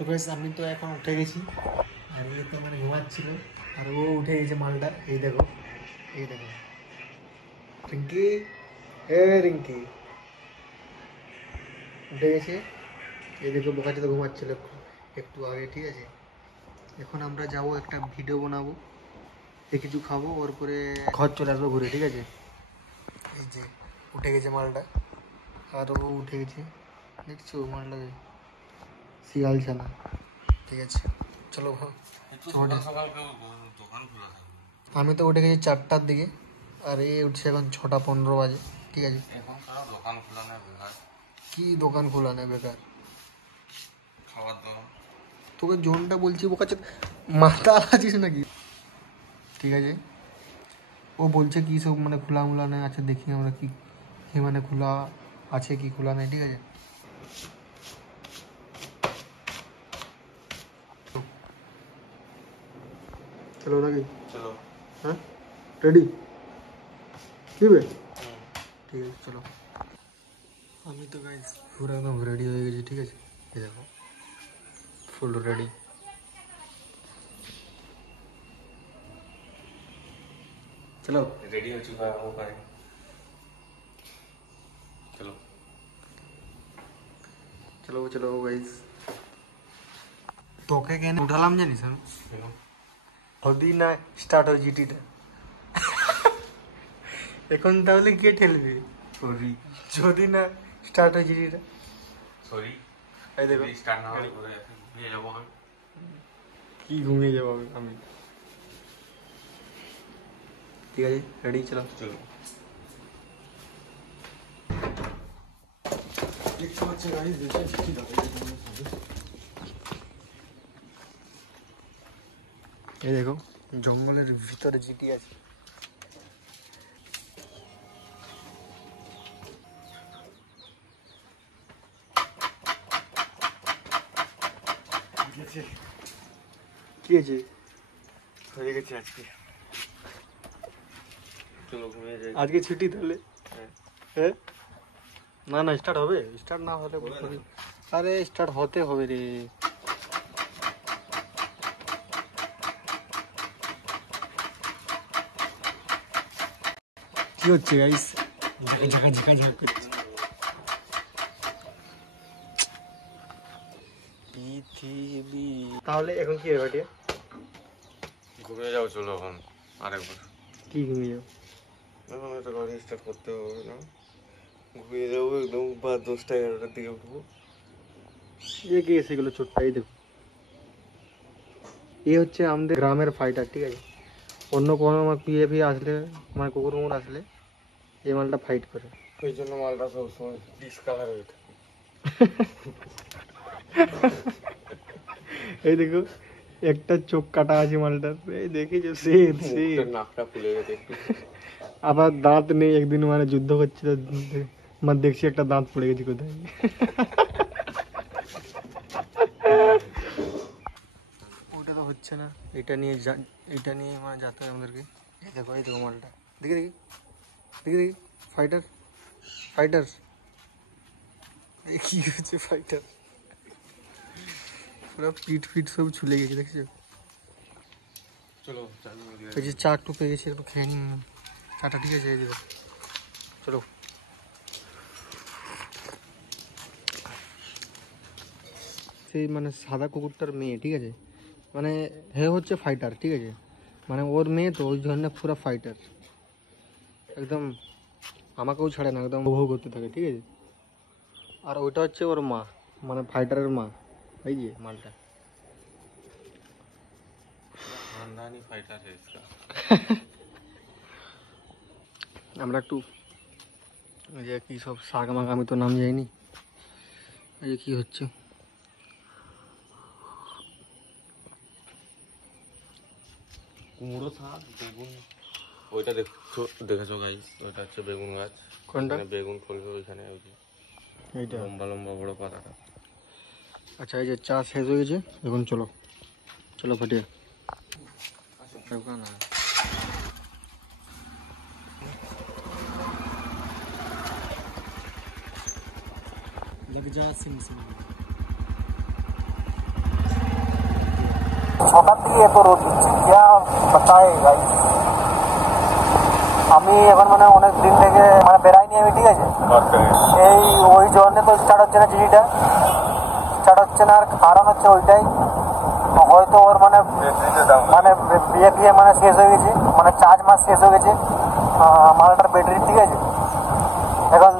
তো গাইস আমি তো এখন উঠে গেছি আর এই তো মানে ঘুমাচ্ছিল আর ও উঠে গেছে মালটা। এই দেখো রিঙ্কি, রিঙ্কি উঠে গেছে। এই দেখো বোকাচোদা ঘুমাচ্ছিল একটু আগে, ঠিক আছে। এখন আমরা যাব একটা ভিডিও বানাবো, কিছু খাবো, ওর পরে ঘর চলে আসবো ঘুরে, ঠিক আছে। এই যে উঠে গেছে মালটা আর ও উঠে গেছে, দেখছো মালটা শিয়াল ছানা, ঠিক আছে। চলো আমি তো উঠে গেছি 4টার দিকে আর এই উঠছে এখন 6:15 বাজে, ঠিক আছে। কি দোকান খোলা নেই বেকার, খাবার দোকান। তোকে জোনটা বলছি বোকাচ্ছে, মাথা আছিস নাকি? ঠিক আছে, ও বলছে কি সব মানে খোলা মোলা নেই। আচ্ছা দেখি আমরা কি মানে খোলা আছে কি খোলা নেই, ঠিক আছে। চলো নাকি? চলো। হ্যাঁ রেডি কি বে? ঠিক আছে চলো। আমি তো গাইস পুরো একদম রেডি হয়ে গেছি, ঠিক আছে। এই দেখো ফুল রেডি। চলো রেডি हो चुका है। चलो चलो चलो गाइस। তোকে কেন উঠালাম জানিস আমি? যদি না স্টার্ট হয় জিটিটা এখন তাহলে কে ঠেলবে? সরি যদি না স্টার্ট হয় জিটিটা, সরি এই দেখো স্টার্ট না হয় ঘুমিয়ে যাবো আমি। কি ঘুমিয়ে যাবো আমি? ঠিক আছে রেডি, চলো চলো। দেখতে পাচ্ছি গাড়ি দেখে জিটি দাও। এই দেখো জঙ্গলের ভিতরে জিটি আছে। কি আছে হয়ে গেছে আজকে। চলো ঘুমিয়ে যাই আজকে ছুটি তাহলে। হ্যাঁ না না স্টার্ট হবে, স্টার্ট না হলে আরে স্টার্ট হতে হবে রে। কি হচ্ছে গাইস? ঝাঁকা ঝাঁকা ঝাঁকা করছে পৃথিবী। তাহলে এখন কি হবে ভাটিয়া? ঘুমিয়ে যাও চলো এখন আরেকবার। কি ঘুমিয়ে যাও? এখন একটা গাড়ি স্টার্ট করতে হবে না, ঘুমিয়ে যাবো একদম 10টা-11টার দিকে উঠবো। এ কি সেগুলো ছোট্টাই দেখো, এ হচ্ছে আমাদের গ্রামের ফাইটার, ঠিক আছে। অন্য কোনো আমার পিএফি আসলে মানে কুকুর মুকুর আসলে এই মালটা ফাইট করে, ওই জন্য মালটা সবসময় ডিসকালার হয়ে থাকে। এই দেখো একটা চোখ কাটা আছে মালটার, এই দেখেছো শের শের, নাকটা ফুলে গেছে আবার দাঁত নেই। একদিন মানে যুদ্ধ করছিল মানে দেখছি একটা দাঁত পড়ে গেছে কোথায়। ওটা তো হচ্ছে না, এটা নিয়ে মানে যেতে হবে আমাদেরকে। এই দেখো মালটা দেখি দেখি দেখি দেখি ফাইটার ফাইটার কি হচ্ছে ফাইটার, পুরো পিঠ ফিট সব ছুলে গেছে দেখছো। চলো এই যে চা একটু পেয়ে গেছি, একটু খেয়ে নিন চাটা, ঠিক আছে। এই দেখো চলো। সেই মানে সাদা কুকুরটার মেয়ে, ঠিক আছে, মানে হে হচ্ছে ফাইটার, ঠিক আছে। মানে ওর মেয়ে তো ওই জন্য পুরো ফাইটার একদম, আমাকেও ছাড়ে না, একদম উপভোগ করতে থাকে, ঠিক আছে। আর ওইটা হচ্ছে ওর মা, মানে ফাইটারের মা। এই যে মালটা খানদানি ফাইটার है इसका। আমরা একটু এই যে কি সব শাক মাক, আমি তো নাম জানি। এই যে কি হচ্ছে কুমড়ো শাক, বেগুন, ওইটা দেখেছো গাইস, ওইটা হচ্ছে বেগুন গাছ। কোনটা? বেগুন ফলবে ওইখানে, ওই যে এইটা লম্বা লম্বা বড় পাতাটা। আচ্ছা এই যে চা শেষ হয়ে গেছে, এখন চলো চলো ফাটিয়া না। लग जा सिंह सिंह। ছটার দিকে এত রোদ দিচ্ছে क्या बताए भाई। আমি এখন মানে অনেক দিন থেকে মানে বেরাইনি আমি, ঠিক আছে। এই ওই জন্যে তো স্টার্ট হচ্ছে না, চিঠিটা স্টার্ট হচ্ছে না। আর কারণ হচ্ছে ওইটাই, হয়তো ওর মানে মানে বিয়ে মানে শেষ হয়ে গেছে, মানে চার্জ মাস শেষ হয়ে গেছে মালটার ব্যাটারি, ঠিক আছে। এখন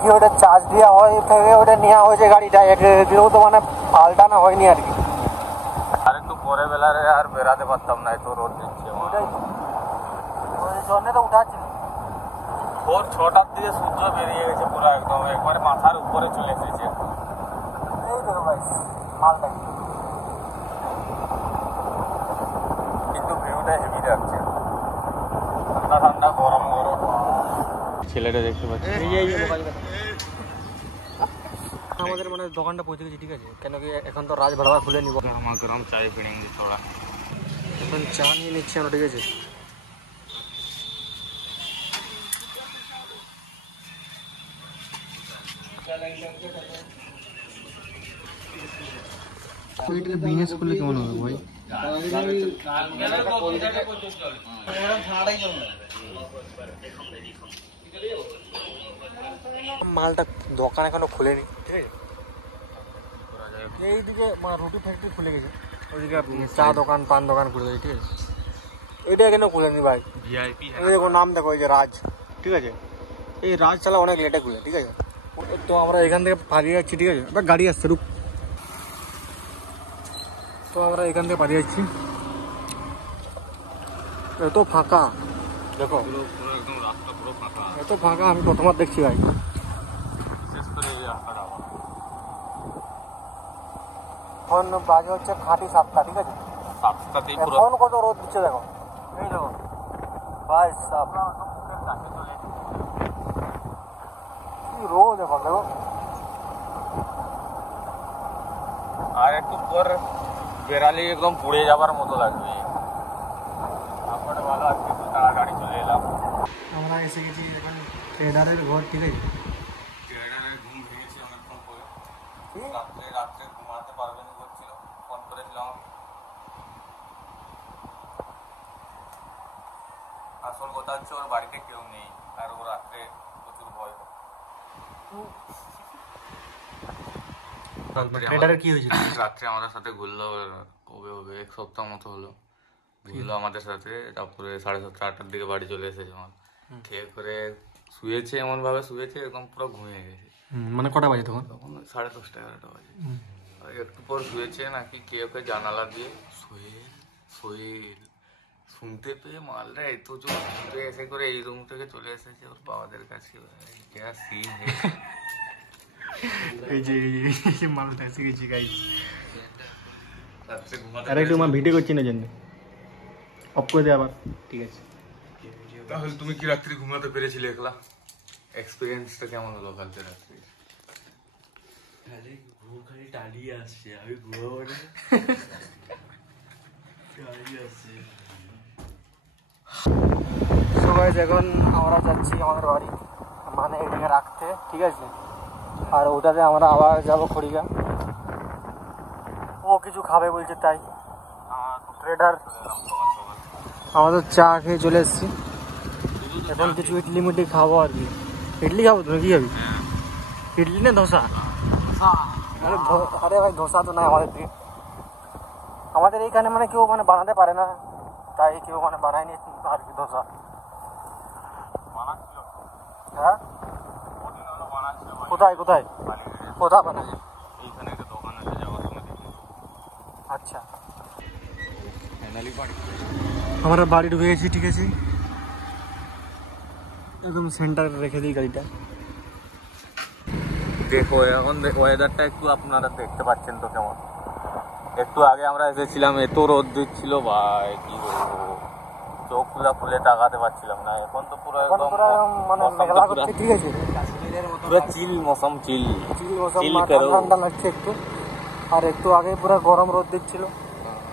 কি ওটা চার্জ দেওয়া হয় থেকে ওটা নেওয়া হয়েছে গাড়িটা, একদিনও তো মানে পাল্টানো হয়নি আর কি। আরে তো পরে বেলারে আর বেরাতে পারতাম না, তো রোদ দিচ্ছে। ওটাই ওই জন্যে তো উঠাচ্ছি। ভোর 6টার দিকে সূর্য বেরিয়ে গেছে পুরো একদম, একবারে মাথার উপরে চলে এসেছে। এই দেখো ভাই মালটা, কিন্তু ভিউটা হেভি লাগছে, ঠান্ডা ঠান্ডা, গরম গরম। ছেলেটা দেখতে পাচ্ছি, আমাদের মানে দোকানটা পৌঁছে গেছে, ঠিক আছে। কেন কি এখন তো রাজ ভাড়া খুলে নিব। গরমা গরম চায় পিড়েঙ্গে থোড়া। এখন চা নিয়ে নিচ্ছি আমরা, ঠিক আছে। বিজনেস করলে কেমন হবে ভাই? মালটা দোকান এখনো খুলেনি, ঠিক আছে। এইদিকে মানে রুটি ফ্যাক্টরি খুলে গেছে, ওইদিকে চা দোকান পান দোকান খুলে গেছে, ঠিক আছে। এটা কেন খুলেনি ভাই? ভিআইপি এই দেখো নাম দেখো, এই যে রাজ, ঠিক আছে। এই রাজ চালা অনেক লেটে খুলে, ঠিক আছে। তো আমরা এখান থেকে পালিয়ে যাচ্ছি, ঠিক আছে। গাড়ি আসছে, রুক। তো আমরা এখান থেকে পালিয়ে যাচ্ছি, এত ফাঁকা দেখো, একদম রাস্তা পুরো ফাঁকা, এত ফাঁকা আমি প্রথমবার দেখছি ভাই। বিশেষ করে এই রাস্তাটা এখন বাজে হচ্ছে খাঁটি 7টা, ঠিক আছে। 7টাতেই পুরো এখন কত রোদ দিচ্ছে দেখো, এই দেখো ভাই সাহেব, কি রোদ এখন দেখো। আর একটু পর বেরালে একদম পুড়ে যাবার মতো লাগবে। তারপরে ভালো আজকে একটু তাড়াতাড়ি চলে এলাম। আমরা এসে গেছি এখন ট্রেডারের ঘর, ঠিক আছে। ট্রেডারের ঘুম ভেঙেছে অনেকক্ষণ পরে, রাত্রে ঘুমাতে পারবেন বলছিল, ফোন করেছিলাম। আসল কথা হচ্ছে ওর বাড়িতে কেউ নেই, আর ও রাত্রে প্রচুর ভয়। ট্রেডারের কি হয়েছিল? রাত্রে আমাদের সাথে ঘুরলো, হবে 1 সপ্তাহ মতো হলো ঘুরলো আমাদের সাথে। তারপরে 7:30 8টার দিকে বাড়ি চলে এসেছে। আমার খেয়ে করে শুয়েছে, এমন ভাবে শুয়েছে একদম পুরো ঘুমিয়ে গেছে। মানে কটা বাজে তখন? তখন 10:30 11টা বাজে। একটু পর শুয়েছে নাকি কে ওকে জানালা দিয়ে সোহেল শুনতে পেয়ে মালটা এত জোর ছুটে এসে করে এই রুম থেকে চলে এসেছে ওর বাবাদের কাছে। সিন এই যে মালটা এসে গেছি গাইস। রাত্রে ঘুমাতে আরে একটু মা ভিডিও করছি না জন্য অফ করে দে আবার, ঠিক আছে। তাহলে তুমি কি রাত্রি ঘুমাতে পেরেছিলে একলা? এক্সপেরিয়েন্সটা কেমন হলো কালকে রাত্রে? খালি ঘুম খালি টালিয়ে আসছে, আমি ঘুমাবো না, টালিয়ে আসছে। সো গাইস এখন আমরা যাচ্ছি আমাদের বাড়ি, মানে এটাকে রাখতে, ঠিক আছে। আর ওটাতে আমরা আবার যাবো খড়িগা, ও কিছু খাবে বলছে তাই। ট্রেডার আমাদের চা খেয়ে চলে এসেছি, এখন কিছু ইডলি মিডলি খাবো আর কি। ইডলি খাবো? তুমি কি খাবি? ইডলি না ধোসা? আরে ভাই ধোসা তো নাই আমাদের দিকে, আমাদের এইখানে মানে কেউ মানে বানাতে পারে না, তাই কেউ মানে বানায়নি আর কি ধোসা। হ্যাঁ কোথায় কোথায় কোথায় বানায়? এইখানে একটা দোকান আছে, যাওয়ার সময় দেখি। আচ্ছা ফাইনালি বাড়ি আমরা বাড়ি ঢুকে গেছি, ঠিক আছে। একদম সেন্টারে রেখে দিই গাড়িটা। দেখো এখন ওয়েদারটা একটু আপনারা দেখতে পাচ্ছেন তো কেমন। একটু আগে আমরা এসেছিলাম, এত রোদ দিচ্ছিল ভাই, কি বলবো, চোখ খুলে তাকাতে পারছিলাম না। এখন তো পুরো একদম মানে মেঘলা করছে, ঠিক আছে। পুরো চিল মৌসুম, চিল ঠান্ডা লাগছে একটু, আর একটু আগে পুরো গরম রোদ দিচ্ছিল,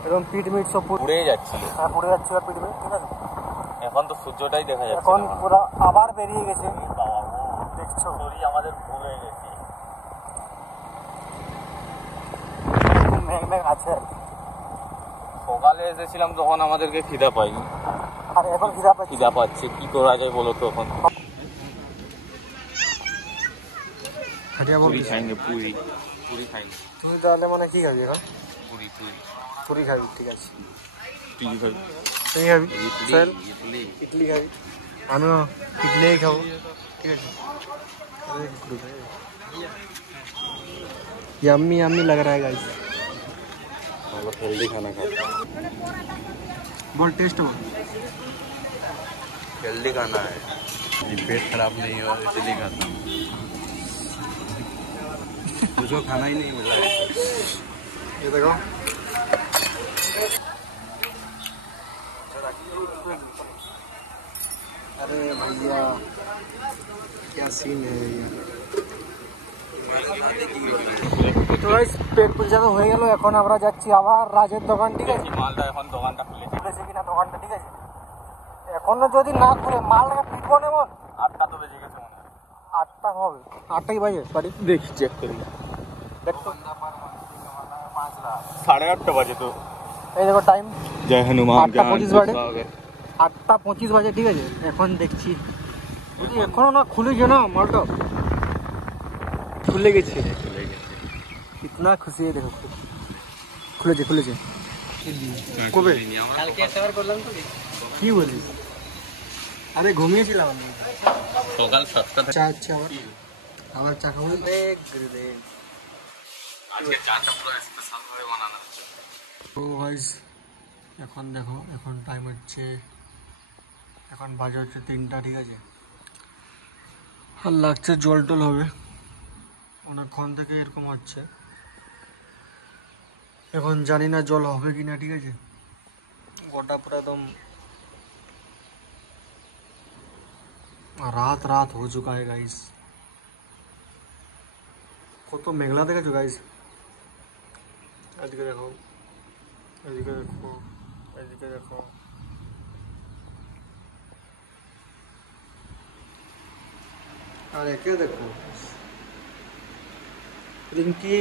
এরকম পিট মিট সব পুড়ে যাচ্ছিল। হ্যাঁ পুড়ে যাচ্ছিল পিট মিট, ঠিক আছে। এখন তো সূর্যটাই দেখা যাচ্ছে এখন না। পুরো আবার বেরিয়ে গেছে, বাবা, দেখছো শরীর আমাদের ভুল হয়ে গেছে। মেঘ মেঘ আছে আর কি। সকালে এসেছিলাম তখন আমাদেরকে খিদা পাইনি, আর এখন খিদা খিদা পাচ্ছে, কি করা যায় বলো তো এখন? খাটিয়া বল পুরি খাইনি, পুরি পুরি খাইনি। তুই তাহলে মানে কি খাবি এখন? পুরি পুরি পুরি খাবি, ঠিক আছে। তুই কি খাবি? তুই খাবি? চল ইডলি ইডলি খাবি, আমিও ইডলিই খাবো, ঠিক আছে। यम्मी यम्मी लग रहा है गाइस। हेल्दी खाना खाता, बोल टेस्ट बोल। हेल्दी खाना है, पेट खराब नहीं हो इसलिए खाता हूँ। मुझे खाना ही नहीं मिला है। ये देखो, अरे भैया क्या सीन है भैया। তো গাইস পেট পূজা তো হয়ে গেল, এখন আমরা যাচ্ছি আবার রাজের দোকান, ঠিক আছে। মালটা এখন দোকানটা খুলেছে, খুলেছে কিনা দোকানটা, ঠিক আছে। এখনো যদি না খুলে মালটাকে পিটবো না এমন। 8টা তো বেজে গেছে মনে হয়। 8টা হবে, 8টাই বাজে সরি। দেখি চেক করি, দেখো 8:30 বাজে তো। এই দেখো টাইম জয় হনুমান। 8:25 বাজে, 8:25 বাজে, ঠিক আছে। এখন দেখছি যদি এখনো না খুলেছে না মালটা, খুলে গেছে। कितना खुशी है देखो, খুলেছে খুলেছে। কবে? কালকে একবার করলাম তো। কি বলিস? আরে ঘুমিয়েছিলাম আমি। সকাল 7টা থেকে। চা আচ্ছা আবার চা খাবো। আজকে চাটা পুরো স্পেশাল ভাবে বানানো হচ্ছে। তো গাইস এখন দেখো, এখন টাইম হচ্ছে, এখন বাজে হচ্ছে 3টা, ঠিক আছে। আর লাগছে জল টল হবে, অনেকক্ষণ থেকে এরকম হচ্ছে। এখন জানি না জল হবে কিনা, ঠিক আছে। গোটা পুরো একদম রাত রাত हो चुका है गाइस। কত মেঘলা দেখেছো গাইস, এদিকে দেখো, এদিকে দেখো, এদিকে দেখো। আর একে দেখো, रिंकी